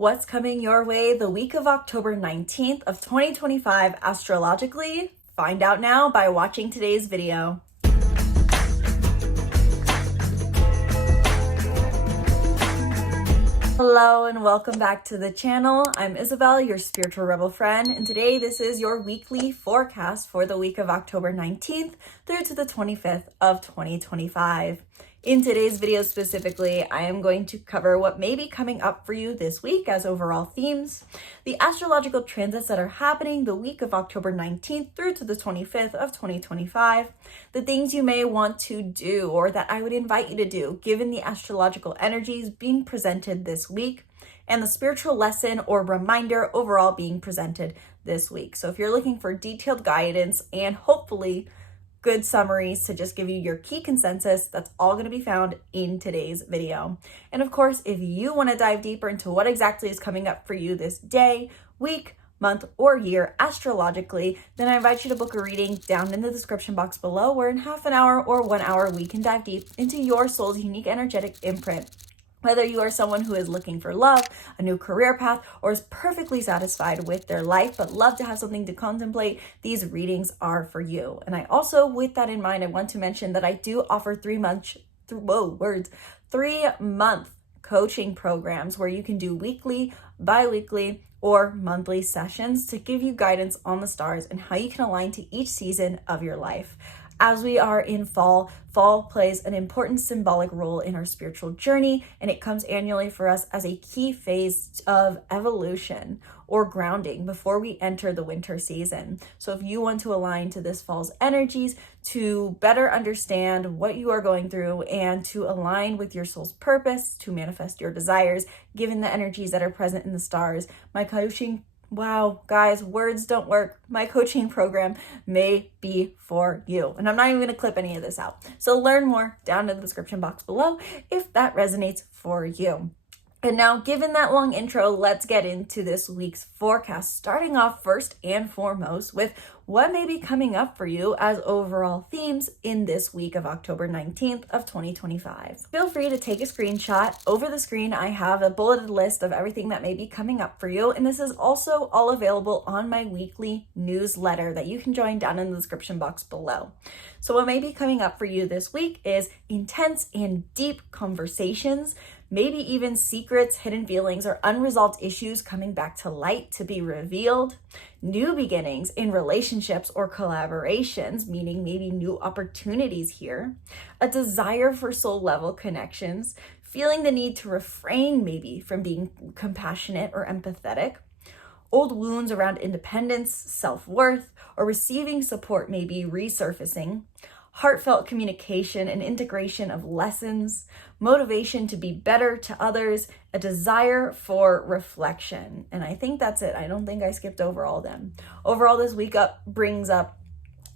What's coming your way the week of October 19th of 2025 astrologically? Find out now by watching today's video. Hello and welcome back to the channel. I'm Isabel, your spiritual rebel friend, and today this is your weekly forecast for the week of October 19th through to the 25th of 2025. In today's video specifically, I am going to cover what may be coming up for you this week as overall themes, the astrological transits that are happening the week of October 19th through to the 25th of 2025, the things you may want to do or that I would invite you to do given the astrological energies being presented this week, and the spiritual lesson or reminder overall being presented this week. So if you're looking for detailed guidance and hopefully good summaries to just give you your key consensus, that's all going to be found in today's video. And of course, if you want to dive deeper into what exactly is coming up for you this day, week, month, or year astrologically, then I invite you to book a reading down in the description box below, where in half an hour or 1 hour, we can dive deep into your soul's unique energetic imprint. Whether you are someone who is looking for love, a new career path, or is perfectly satisfied with their life but love to have something to contemplate, these readings are for you. And I also, with that in mind, I want to mention that I do offer 3-month coaching programs where you can do weekly, bi-weekly, or monthly sessions to give you guidance on the stars and how you can align to each season of your life. As we are in fall plays an important symbolic role in our spiritual journey, and it comes annually for us as a key phase of evolution or grounding before we enter the winter season. So if you want to align to this fall's energies to better understand what you are going through and to align with your soul's purpose, to manifest your desires, given the energies that are present in the stars, my coaching wow, guys, words don't work. My coaching program may be for you. And I'm not even going to clip any of this out. So learn more down in the description box below if that resonates for you. And now, given that long intro, let's get into this week's forecast, starting off first and foremost with what may be coming up for you as overall themes in this week of October 19th of 2025. Feel free to take a screenshot. Over the screen, I have a bulleted list of everything that may be coming up for you, and this is also all available on my weekly newsletter that you can join down in the description box below. So what may be coming up for you this week is intense and deep conversations, maybe even secrets, hidden feelings, or unresolved issues coming back to light to be revealed. New beginnings in relationships or collaborations, meaning maybe new opportunities here. A desire for soul level connections, feeling the need to refrain maybe from being compassionate or empathetic. Old wounds around independence, self-worth, or receiving support may be resurfacing. Heartfelt communication and integration of lessons, motivation to be better to others, a desire for reflection. And I think that's it. I don't think I skipped over all of them. Overall, this week brings up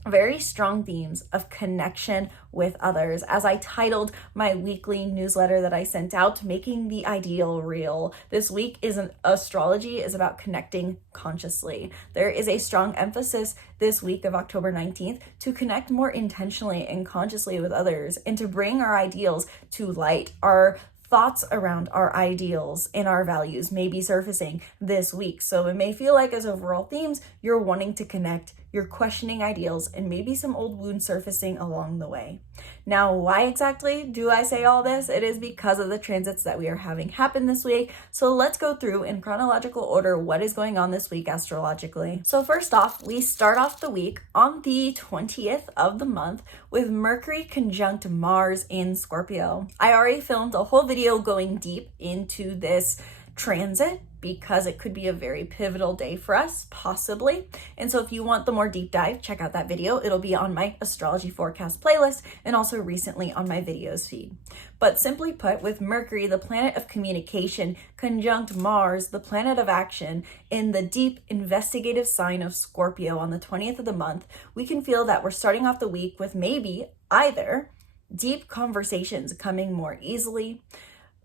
very strong themes of connection with others. As I titled my weekly newsletter that I sent out, Making the Ideal Real. This week astrology is about connecting consciously. There is a strong emphasis this week of October 19th to connect more intentionally and consciously with others and to bring our ideals to light. Our thoughts around our ideals and our values may be surfacing this week. So it may feel like as overall themes, you're wanting to connect, you're questioning ideals, and maybe some old wounds surfacing along the way. Now, why exactly do I say all this? It is because of the transits that we are having happen this week. So let's go through in chronological order what is going on this week astrologically. So first off, we start off the week on the 20th of the month with Mercury conjunct Mars in Scorpio. I already filmed a whole video going deep into this transit because it could be a very pivotal day for us, possibly. And so if you want the more deep dive, check out that video. It'll be on my astrology forecast playlist and also recently on my videos feed. But simply put, with Mercury, the planet of communication, conjunct Mars, the planet of action, in the deep investigative sign of Scorpio on the 20th of the month, we can feel that we're starting off the week with maybe either deep conversations coming more easily,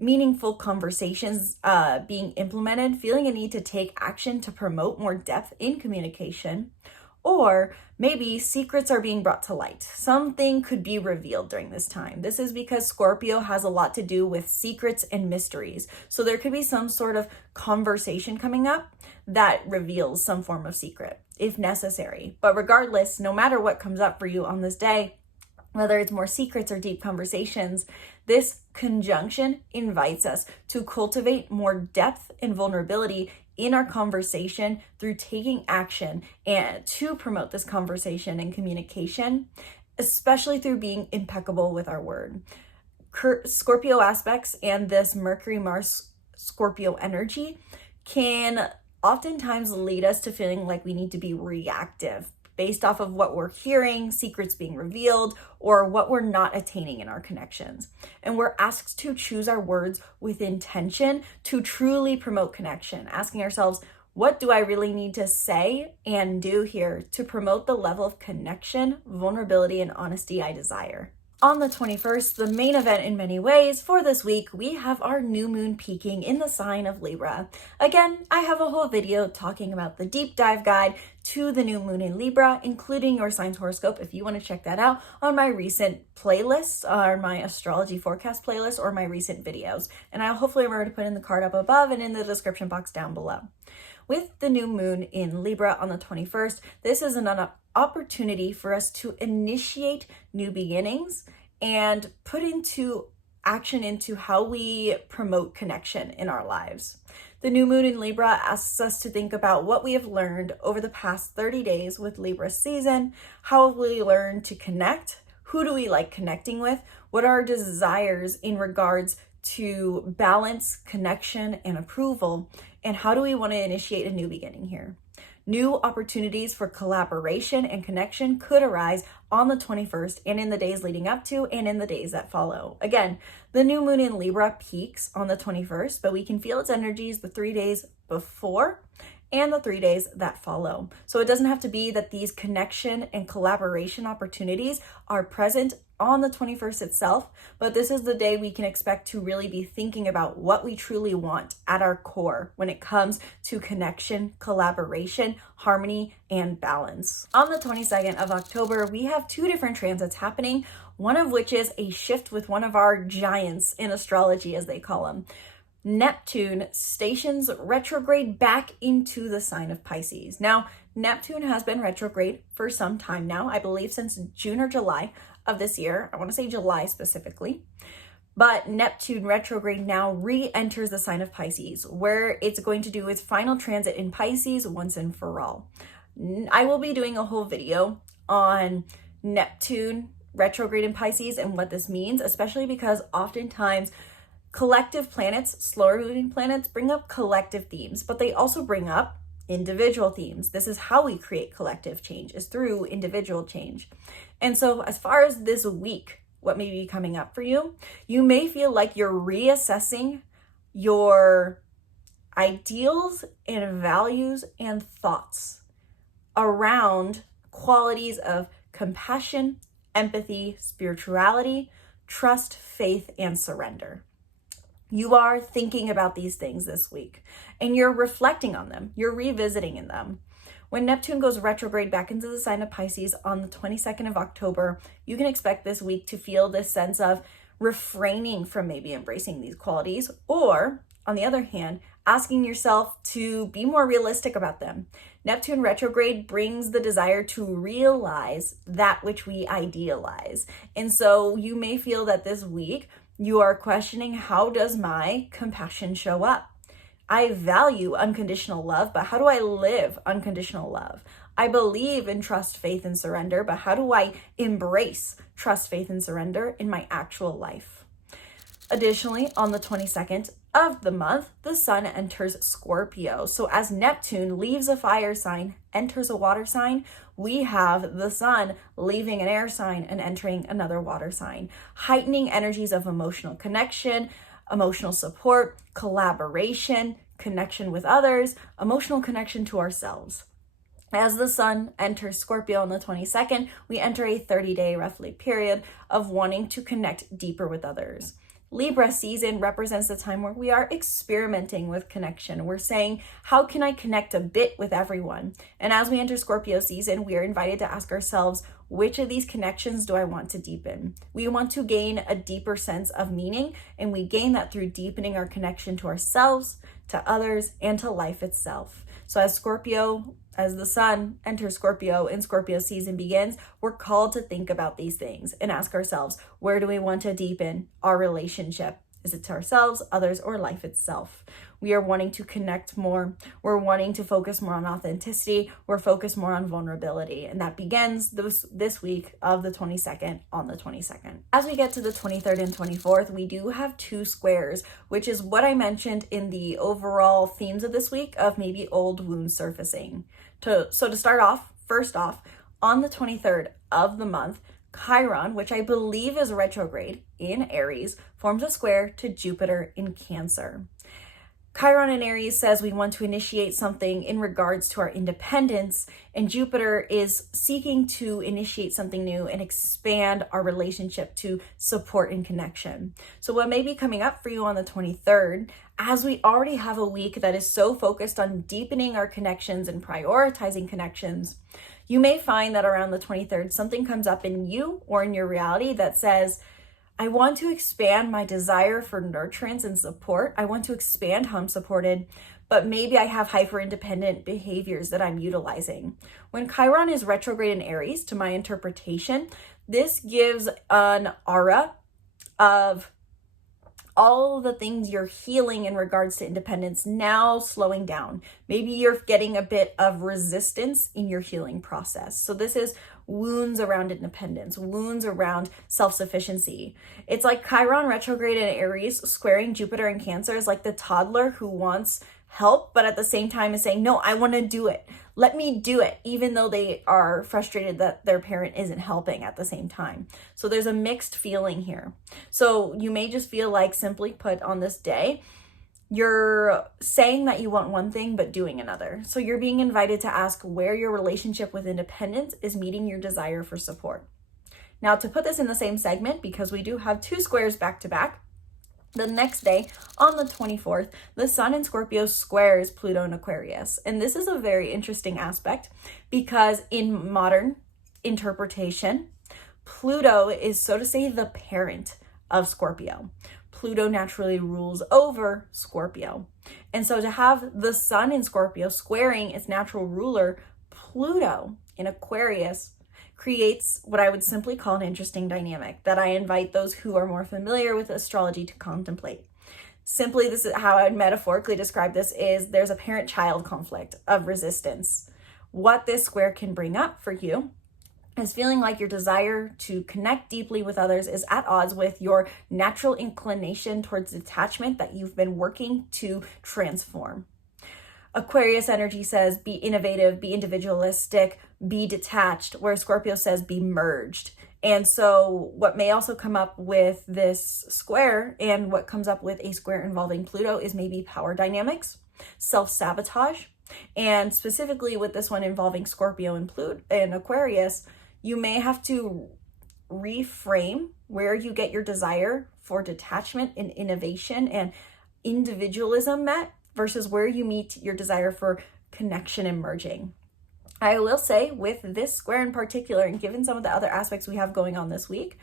meaningful conversations being implemented, feeling a need to take action to promote more depth in communication, Or maybe secrets are being brought to light. Something could be revealed during this time. This is because Scorpio has a lot to do with secrets and mysteries. So there could be some sort of conversation coming up that reveals some form of secret, if necessary. But regardless, no matter what comes up for you on this day, whether it's more secrets or deep conversations, this conjunction invites us to cultivate more depth and vulnerability in our conversation through taking action and to promote this conversation and communication, especially through being impeccable with our word. Scorpio aspects and this Mercury-Mars Scorpio energy can oftentimes lead us to feeling like we need to be reactive based off of what we're hearing, secrets being revealed, or what we're not attaining in our connections. And we're asked to choose our words with intention to truly promote connection, asking ourselves, what do I really need to say and do here to promote the level of connection, vulnerability, and honesty I desire? On the 21st, the main event in many ways for this week, we have our new moon peaking in the sign of Libra. Again, I have a whole video talking about the deep dive guide to the new moon in Libra, including your sign's horoscope, if you want to check that out on my recent playlist, or my astrology forecast playlist, or my recent videos. And I'll hopefully remember to put in the card up above and in the description box down below. With the new moon in Libra on the 21st, this is an opportunity for us to initiate new beginnings and put into action into how we promote connection in our lives. The new moon in Libra asks us to think about what we have learned over the past 30 days with Libra season. How have we learned to connect? Who do we like connecting with? What are our desires in regards to balance, connection, and approval? And how do we want to initiate a new beginning here? New opportunities for collaboration and connection could arise on the 21st and in the days leading up to and in the days that follow. Again, the new moon in Libra peaks on the 21st, but we can feel its energies the 3 days before and the 3 days that follow. So it doesn't have to be that these connection and collaboration opportunities are present on the 21st itself, but this is the day we can expect to really be thinking about what we truly want at our core when it comes to connection, collaboration, harmony, and balance. On the 22nd of October, we have 2 different transits happening, one of which is a shift with one of our giants in astrology, as they call them. Neptune stations retrograde back into the sign of Pisces. Now, Neptune has been retrograde for some time now, I believe since June or July of this year. I want to say July specifically. But Neptune retrograde now re-enters the sign of Pisces, where it's going to do its final transit in Pisces once and for all. I will be doing a whole video on Neptune retrograde in Pisces and what this means, especially because oftentimes collective planets, slower moving planets, bring up collective themes, but they also bring up individual themes. This is how we create collective change, is through individual change. And so as far as this week, what may be coming up for you, you may feel like you're reassessing your ideals and values and thoughts around qualities of compassion, empathy, spirituality, trust, faith, and surrender. You are thinking about these things this week and you're reflecting on them. You're revisiting in them. When Neptune goes retrograde back into the sign of Pisces on the 22nd of October, you can expect this week to feel this sense of refraining from maybe embracing these qualities, or on the other hand, asking yourself to be more realistic about them. Neptune retrograde brings the desire to realize that which we idealize. And so you may feel that this week you are questioning, how does my compassion show up? I value unconditional love, but how do I live unconditional love? I believe in trust, faith, and surrender, but how do I embrace trust, faith, and surrender in my actual life? Additionally, on the 22nd of the month, the sun enters Scorpio. So as Neptune leaves a fire sign, enters a water sign, we have the sun leaving an air sign and entering another water sign, heightening energies of emotional connection, emotional support, collaboration, connection with others, emotional connection to ourselves. As the sun enters Scorpio on the 22nd, we enter a 30-day roughly period of wanting to connect deeper with others. Libra season represents the time where we are experimenting with connection. We're saying, how can I connect a bit with everyone? And as we enter Scorpio season, we are invited to ask ourselves, which of these connections do I want to deepen? We want to gain a deeper sense of meaning, and we gain that through deepening our connection to ourselves, to others, and to life itself. So as the sun enters Scorpio and Scorpio season begins, we're called to think about these things and ask ourselves, where do we want to deepen our relationship? Is it to ourselves, others, or life itself? We are wanting to connect more. We're wanting to focus more on authenticity. We're focused more on vulnerability. And that begins this week of the 22nd on the 22nd. As we get to the 23rd and 24th, we do have 2 squares, which is what I mentioned in the overall themes of this week of maybe old wounds surfacing. So to start off, first off, on the 23rd of the month, Chiron, which I believe is retrograde in Aries, forms a square to Jupiter in Cancer. Chiron in Aries says we want to initiate something in regards to our independence, and Jupiter is seeking to initiate something new and expand our relationship to support and connection. So what may be coming up for you on the 23rd, as we already have a week that is so focused on deepening our connections and prioritizing connections, you may find that around the 23rd, something comes up in you or in your reality that says, I want to expand my desire for nurturance and support. I want to expand how I'm supported, but maybe I have hyper-independent behaviors that I'm utilizing. When Chiron is retrograde in Aries, to my interpretation, this gives an aura of all the things you're healing in regards to independence now slowing down. Maybe you're getting a bit of resistance in your healing process. So this is wounds around independence, wounds around self-sufficiency. It's like Chiron retrograde in Aries squaring Jupiter in Cancer is like the toddler who wants help, but at the same time is saying, no, I want to do it. Let me do it, even though they are frustrated that their parent isn't helping at the same time. So there's a mixed feeling here. So you may just feel like, simply put, on this day, you're saying that you want one thing, but doing another. So you're being invited to ask where your relationship with independence is meeting your desire for support. Now, to put this in the same segment, because we do have 2 squares back to back, the next day, on the 24th, the sun in Scorpio squares Pluto in Aquarius. And this is a very interesting aspect because in modern interpretation, Pluto is, so to say, the parent of Scorpio. Pluto naturally rules over Scorpio. And so to have the sun in Scorpio squaring its natural ruler, Pluto in Aquarius, creates what I would simply call an interesting dynamic that I invite those who are more familiar with astrology to contemplate. Simply, this is how I would metaphorically describe this, is there's a parent-child conflict of resistance. What this square can bring up for you is feeling like your desire to connect deeply with others is at odds with your natural inclination towards detachment that you've been working to transform. Aquarius energy says be innovative, be individualistic, be detached, where Scorpio says be merged. And so what may also come up with this square, and what comes up with a square involving Pluto, is maybe power dynamics, self-sabotage, and specifically with this one involving Scorpio and Pluto and Aquarius, you may have to reframe where you get your desire for detachment and innovation and individualism met versus where you meet your desire for connection and merging. I will say, with this square in particular, and given some of the other aspects we have going on this week,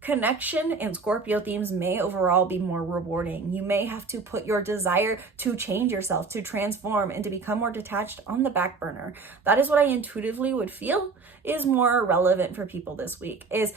connection and Scorpio themes may overall be more rewarding. You may have to put your desire to change yourself, to transform, and to become more detached on the back burner. That is what I intuitively would feel is more relevant for people this week, is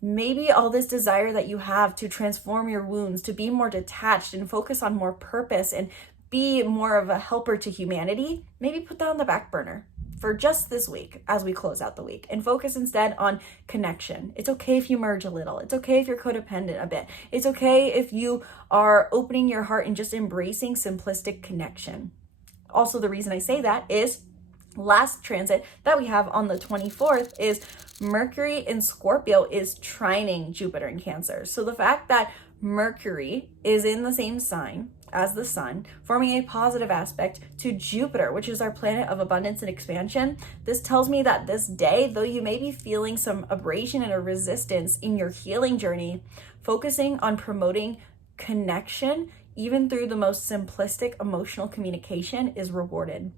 maybe all this desire that you have to transform your wounds, to be more detached and focus on more purpose and be more of a helper to humanity, maybe put that on the back burner for just this week as we close out the week and focus instead on connection. It's okay if you merge a little. It's okay if you're codependent a bit. It's okay if you are opening your heart and just embracing simplistic connection. Also, the reason I say that is last transit that we have on the 24th is Mercury in Scorpio is trining Jupiter in Cancer. So the fact that Mercury is in the same sign as the sun, forming a positive aspect to Jupiter, which is our planet of abundance and expansion. This tells me that this day, though you may be feeling some abrasion and a resistance in your healing journey, focusing on promoting connection, even through the most simplistic emotional communication, is rewarded.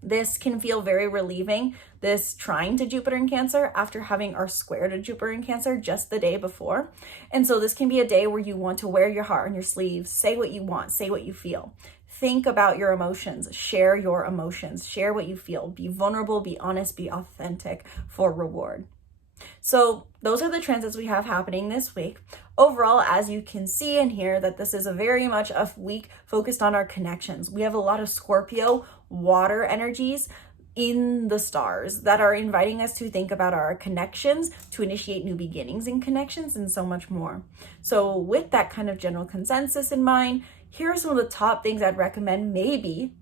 This can feel very relieving, this trine to Jupiter in Cancer, after having our square to Jupiter in Cancer just the day before. And so this can be a day where you want to wear your heart on your sleeve, say what you want, say what you feel. Think about your emotions, share your emotions, share what you feel, be vulnerable, be honest, be authentic for reward. So those are the transits we have happening this week. Overall, as you can see and hear, that this is a very much a week focused on our connections. We have a lot of Scorpio water energies in the stars that are inviting us to think about our connections, to initiate new beginnings in connections, and so much more. So with that kind of general consensus in mind, here are some of the top things I'd recommend maybe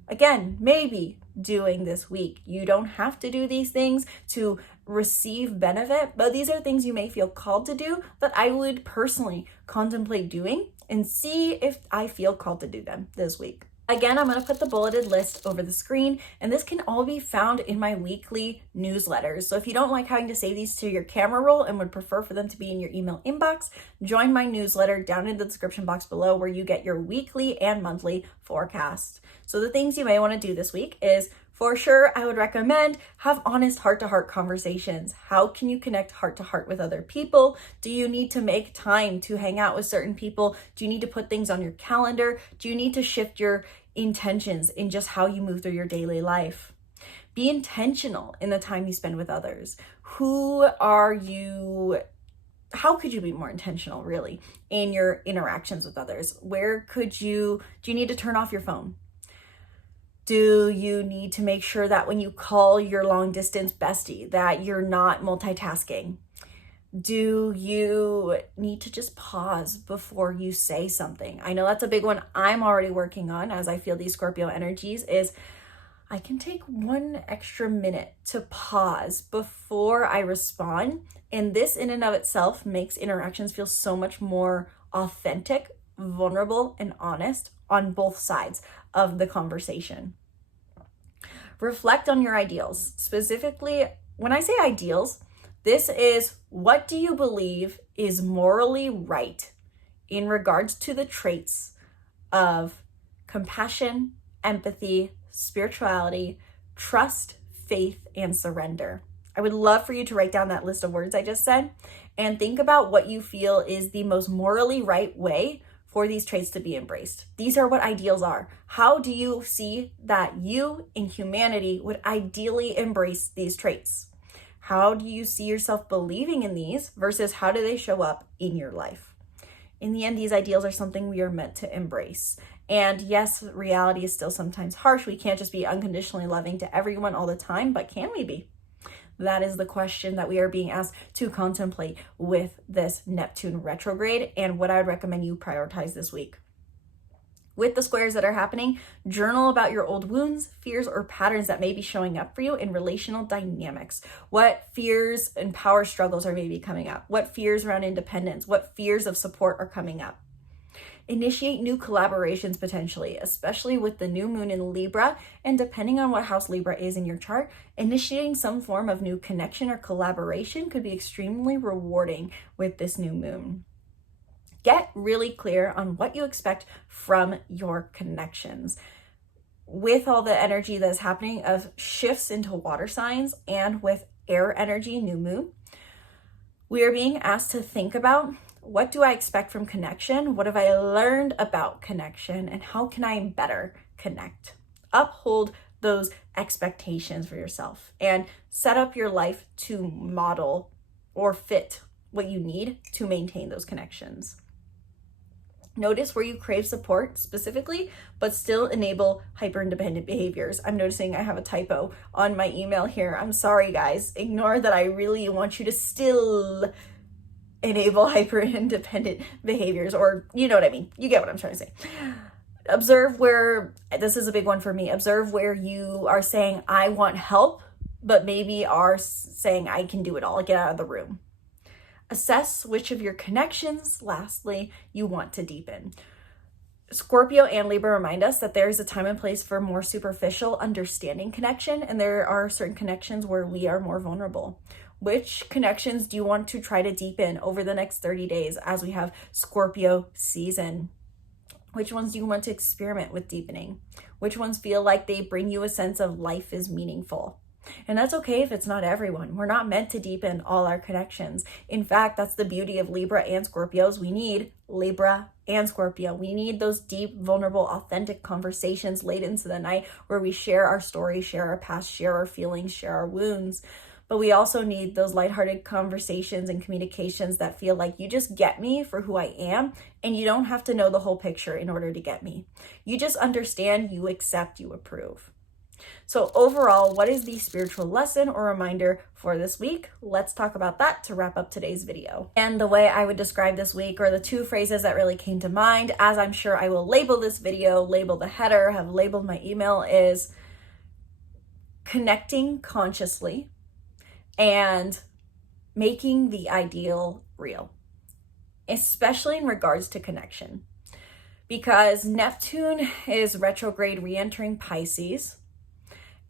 doing this week. You don't have to do these things to receive benefit, but these are things you may feel called to do that I would personally contemplate doing and see if I feel called to do them this week. Again, I'm going to put the bulleted list over the screen, and this can all be found in my weekly newsletters. So if you don't like having to save these to your camera roll and would prefer for them to be in your email inbox, join my newsletter down in the description box below, where you get your weekly and monthly forecast. So the things you may want to do this week is, for sure, I would recommend have honest heart-to-heart conversations. How can you connect heart-to-heart with other people? Do you need to make time to hang out with certain people? Do you need to put things on your calendar? Do you need to shift your intentions in just how you move through your daily life? Be intentional in the time you spend with others. How could you be more intentional, really, in your interactions with others? Do you need to turn off your phone? Do you need to make sure that when you call your long distance bestie that you're not multitasking? Do you need to just pause before you say something? I know that's a big one I'm already working on as I feel these Scorpio energies, is I can take 1 extra minute to pause before I respond. And this in and of itself makes interactions feel so much more authentic, vulnerable, and honest on both sides of the conversation. Reflect on your ideals. Specifically, when I say ideals, this is, what do you believe is morally right in regards to the traits of compassion, empathy, spirituality, trust, faith, and surrender? I would love for you to write down that list of words I just said and think about what you feel is the most morally right way for these traits to be embraced. These are what ideals are. How do you see that you in humanity would ideally embrace these traits? How do you see yourself believing in these versus how do they show up in your life? In the end, these ideals are something we are meant to embrace. And yes, reality is still sometimes harsh. We can't just be unconditionally loving to everyone all the time, but can we be? That is the question that we are being asked to contemplate with this Neptune retrograde, and what I would recommend you prioritize this week. With the squares that are happening, journal about your old wounds, fears, or patterns that may be showing up for you in relational dynamics. What fears and power struggles are maybe coming up? What fears around independence? What fears of support are coming up? Initiate new collaborations potentially, especially with the new moon in Libra, and depending on what house Libra is in your chart, initiating some form of new connection or collaboration could be extremely rewarding with this new moon. Get really clear on what you expect from your connections. With all the energy that is happening of shifts into water signs and with air energy, new moon, we are being asked to think about, what do I expect from connection? What have I learned about connection? And how can I better connect? Uphold those expectations for yourself and set up your life to model or fit what you need to maintain those connections. Notice where you crave support specifically, but still enable hyper-independent behaviors. I'm noticing I have a typo on my email here. I'm sorry, guys. Ignore that. I really want you to still enable hyper-independent behaviors, or you know what I mean. You get what I'm trying to say. Observe where, this is a big one for me, observe where you are saying, I want help, but maybe are saying, I can do it all, get out of the room. Assess which of your connections, lastly, you want to deepen. Scorpio and Libra remind us that there is a time and place for more superficial understanding connection, and there are certain connections where we are more vulnerable. Which connections do you want to try to deepen over the next 30 days as we have Scorpio season? Which ones do you want to experiment with deepening? Which ones feel like they bring you a sense of life is meaningful? And that's okay if it's not everyone. We're not meant to deepen all our connections. In fact, that's the beauty of Libra and Scorpios. We need Libra and Scorpio. We need those deep, vulnerable, authentic conversations late into the night where we share our story, share our past, share our feelings, share our wounds. But we also need those lighthearted conversations and communications that feel like you just get me for who I am, and you don't have to know the whole picture in order to get me. You just understand, you accept, you approve. So overall, what is the spiritual lesson or reminder for this week? Let's talk about that to wrap up today's video. And the way I would describe this week, or the two phrases that really came to mind, as I'm sure I will label this video, label the header, have labeled my email, is connecting consciously and making the ideal real, especially in regards to connection. Because Neptune is retrograde re-entering Pisces,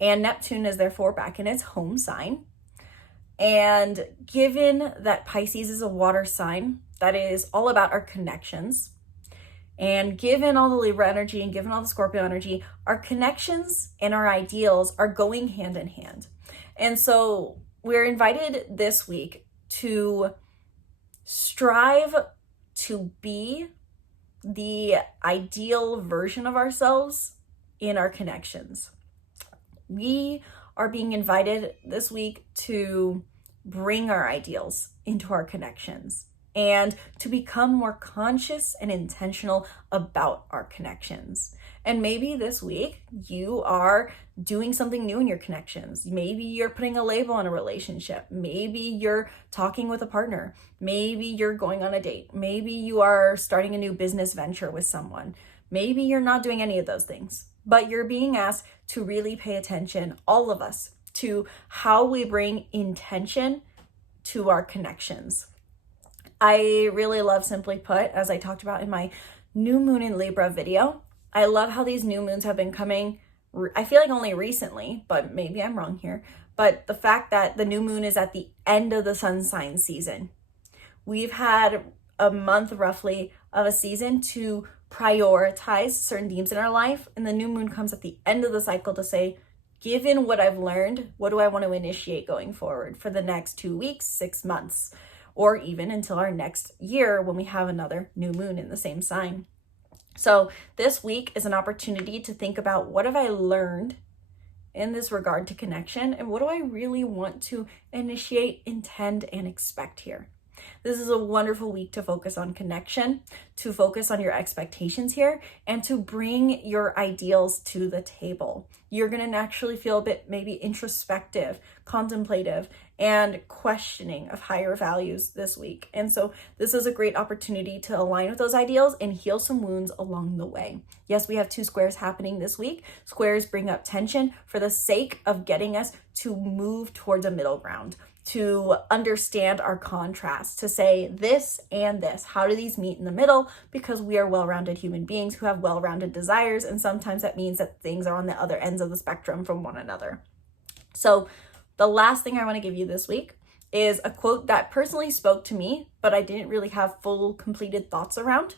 and Neptune is therefore back in its home sign. And given that Pisces is a water sign that is all about our connections, and given all the Libra energy and given all the Scorpio energy, our connections and our ideals are going hand in hand. And so we're invited this week to strive to be the ideal version of ourselves in our connections. We are being invited this week to bring our ideals into our connections and to become more conscious and intentional about our connections. And maybe this week you are doing something new in your connections. Maybe you're putting a label on a relationship. Maybe you're talking with a partner. Maybe you're going on a date. Maybe you are starting a new business venture with someone. Maybe you're not doing any of those things, but you're being asked to really pay attention, all of us, to how we bring intention to our connections. I really love Simply Put, as I talked about in my new moon in Libra video. I love how these new moons have been coming, I feel like only recently, but maybe I'm wrong here. But the fact that the new moon is at the end of the sun sign season. We've had a month roughly of a season to prioritize certain themes in our life, and the new moon comes at the end of the cycle to say, given what I've learned, what do I want to initiate going forward for the next 2 weeks, 6 months, or even until our next year when we have another new moon in the same sign. So this week is an opportunity to think about, what have I learned in this regard to connection, and what do I really want to initiate, intend, and expect here? This is a wonderful week to focus on connection, to focus on your expectations here, and to bring your ideals to the table. You're going to naturally feel a bit maybe introspective, contemplative, and questioning of higher values this week. And so this is a great opportunity to align with those ideals and heal some wounds along the way. Yes, we have 2 squares happening this week. Squares bring up tension for the sake of getting us to move towards a middle ground, to understand our contrast, to say this and this. How do these meet in the middle? Because we are well-rounded human beings who have well-rounded desires, and sometimes that means that things are on the other ends of the spectrum from one another. So the last thing I want to give you this week is a quote that personally spoke to me, but I didn't really have full completed thoughts around,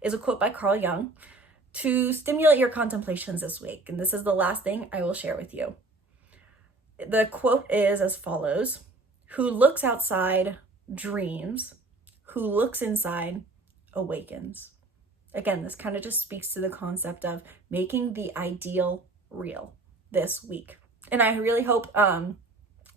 is a quote by Carl Jung to stimulate your contemplations this week. And this is the last thing I will share with you. The quote is as follows: "Who looks outside dreams, who looks inside awakens." Again, this kind of just speaks to the concept of making the ideal real this week. And I really hope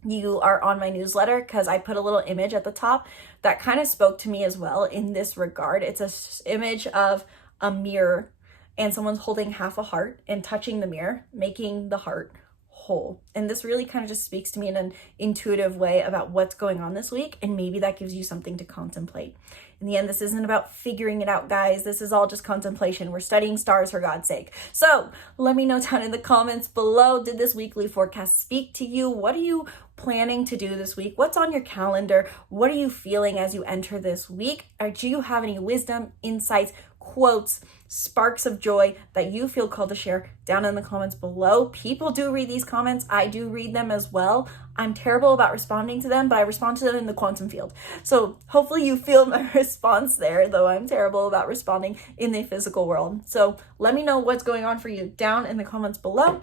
you are on my newsletter, because I put a little image at the top that kind of spoke to me as well in this regard. It's an image of a mirror and someone's holding half a heart and touching the mirror, making the heart whole. And this really kind of just speaks to me in an intuitive way about what's going on this week, and maybe that gives you something to contemplate. In the end, this isn't about figuring it out, guys. This is all just contemplation. We're studying stars, for God's sake. So let me know down in the comments below, did this weekly forecast speak to you? What are you planning to do this week? What's on your calendar? What are you feeling as you enter this week? Or do you have any wisdom, insights, quotes, sparks of joy that you feel called to share down in the comments below. People do read these comments. I do read them as well. I'm terrible about responding to them, but I respond to them in the quantum field. So hopefully you feel my response there, though I'm terrible about responding in the physical world. So let me know what's going on for you down in the comments below.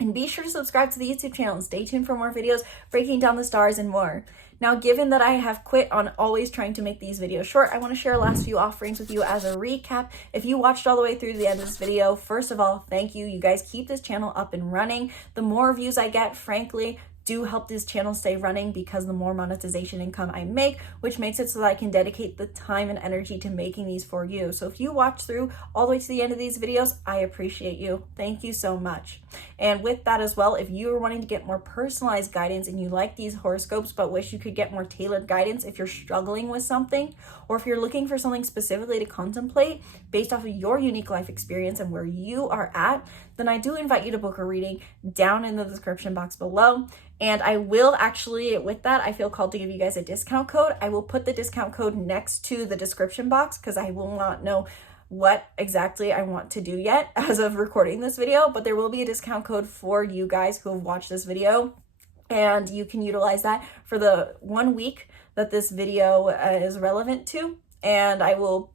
And be sure to subscribe to the YouTube channel and stay tuned for more videos breaking down the stars and more. Now, given that I have quit on always trying to make these videos short, I want to share last few offerings with you as a recap. If you watched all the way through the end of this video, first of all, thank you. You guys keep this channel up and running. The more views I get, frankly, do help this channel stay running because the more monetization income I make, which makes it so that I can dedicate the time and energy to making these for you. So if you watch through all the way to the end of these videos, I appreciate you. Thank you so much. And with that as well, if you are wanting to get more personalized guidance and you like these horoscopes but wish you could get more tailored guidance if you're struggling with something, or if you're looking for something specifically to contemplate based off of your unique life experience and where you are at, then I do invite you to book a reading down in the description box below. And I will actually, with that, I feel called to give you guys a discount code. I will put the discount code next to the description box because I will not know what exactly I want to do yet as of recording this video, but there will be a discount code for you guys who have watched this video, and you can utilize that for the 1 week that this video is relevant to, and I will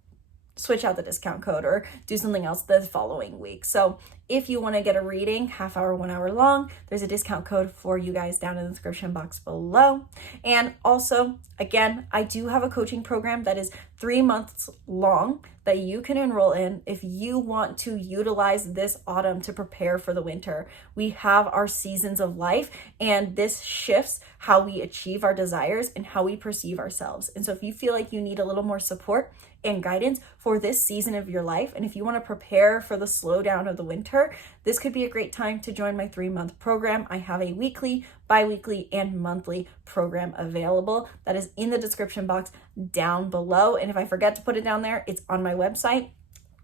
switch out the discount code or do something else the following week. So if you want to get a reading, half hour, 1 hour long, there's a discount code for you guys down in the description box below. And also, again, I do have a coaching program that is 3 months long that you can enroll in if you want to utilize this autumn to prepare for the winter. We have our seasons of life, and this shifts how we achieve our desires and how we perceive ourselves. And so if you feel like you need a little more support and guidance for this season of your life, and if you want to prepare for the slowdown of the winter, this could be a great time to join my 3-month program. I have a weekly, bi-weekly, and monthly program available that is in the description box down below. And if I forget to put it down there, it's on my website.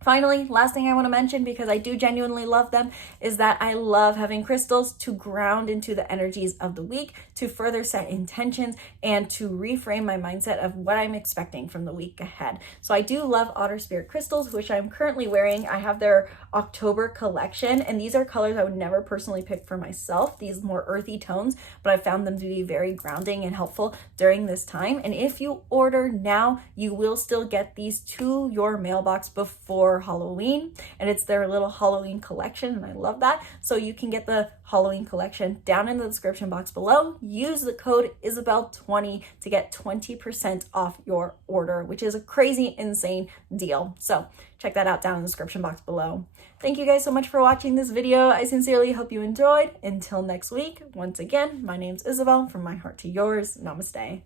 Finally, last thing I want to mention, because I do genuinely love them, is that I love having crystals to ground into the energies of the week, to further set intentions, and to reframe my mindset of what I'm expecting from the week ahead. So I do love Otter Spirit crystals, which I'm currently wearing. I have their October collection, and these are colors I would never personally pick for myself, these more earthy tones, but I found them to be very grounding and helpful during this time. And if you order now, you will still get these to your mailbox before Halloween, and it's their little Halloween collection, and I love that. So you can get the Halloween collection down in the description box below. Use the code Isabel20 to get 20% off your order, which is a crazy, insane deal. So check that out down in the description box below. Thank you guys so much for watching this video. I sincerely hope you enjoyed. Until next week, once again, my name's Isabel, from my heart to yours. Namaste.